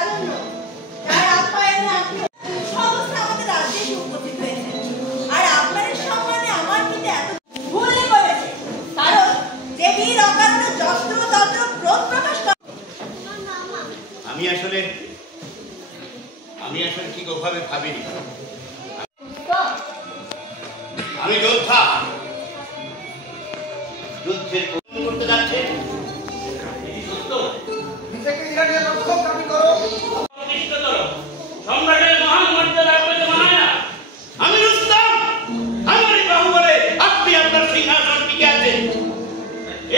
রাজন্য যার আপ্যায়নে আপনি সমস্ত আমাদের রাজ্যে উপস্থিত হয়েছে। আর আপনাদের সম্মানে আমার কিন্তু এত ভুলই করেছে, কারণ যে বীর অকারণে যত্র তত্র ক্রোধ প্রকাশ করে। আমি আসলে ঠিক ওভাবে ভাবিনি। আমি যোদ্ধা, যুদ্ধের করতে যাচ্ছে। সম্রাটের মহান মর্যাদা আপনাকে মানায় না। আমি রুস্তম, আমারই বাহুবলে আপনি আপনার সিংহাসন টিকে আছেন।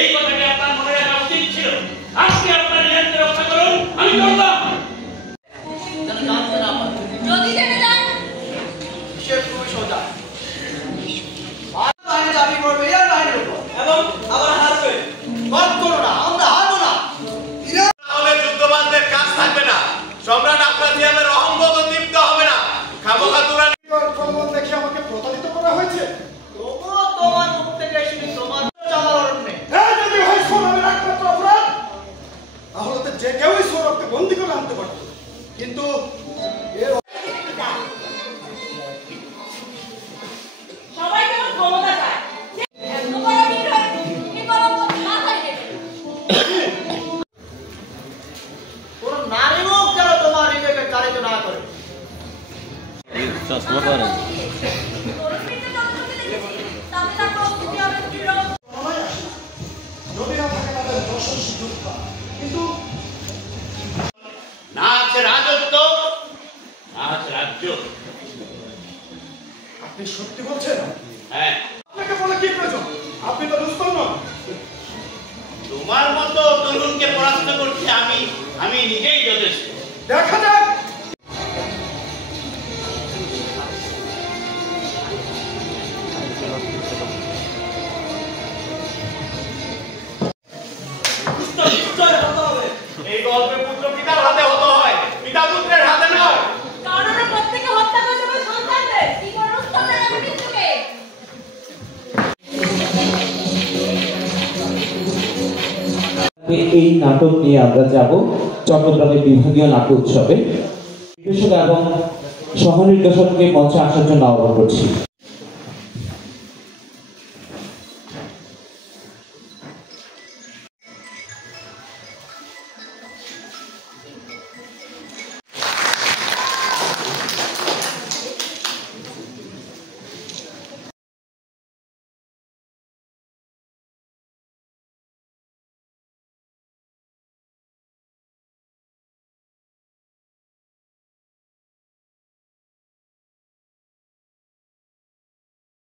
এই কথাটি আপনার মনে রাখা উচিত ছিল। আপনি আপনার নিয়ন্ত্রণ রক্ষা করুন, আমি করলাম। যদি জেনে যান সে খুবই সোজা। আর বাহিনী দাবি করবে এর বাহিনীর উপর এবং আমরা হারবে। বাদ করো না, আমরা হারবো না। তাহলে যুদ্ধবাজদের কাজ থাকবে না। সম্রাট আফ্রাসিয়ামের অহংবোধ তৃপ্ত হবে না। খামোখা তুরানি প্রলোভন দেখে আমাকে প্রতারিত করা হয়েছে। তবুও তোমার মুখ থেকে শুনি তোমার চালার অরণ্যে যদি হয় সৌরভের একমাত্র অপরাধ, তাহলে তো যে কেউই সৌরভকে বন্দী করে আনতে পারত, কিন্তু এর সবাই কেমন ক্ষমতা চায়, এত বড় বীর হয়ে কি কলঙ্ক মাথায় নেবে। কোন নারী মুখ যেন তোমার হৃদয়কে চালিত না করে। যদি না থাকে তাদের যশস্বী যোদ্ধা, কিন্তু না আছে রাজত্ব, না আছে রাজ্য। আপনি সত্যি বলছেন? হ্যাঁ, আপনাকে বলে কি প্রয়োজন? আপনি তো রুস্তম নন। তোমার মতো তরুণকে পরাস্ত করতে আমি নিজেই যথেষ্ট। দেখা যাক। এই গল্পে পুত্র পিতার হাতে হতে হয়, পিতা পুত্রের হাতে নয়। কারণে প্রত্যেকে হত্যা করে দেবে সন্তানদের, কি করে রুস্তম দেখাবে মৃত্যুকে। এই নাটক নিয়ে আমরা যাব চট্টগ্রামের বিভাগীয় নাট্য উৎসবে। নির্দেশক এবং সহ নির্দেশককে মঞ্চে আসার জন্য আহ্বান করছি।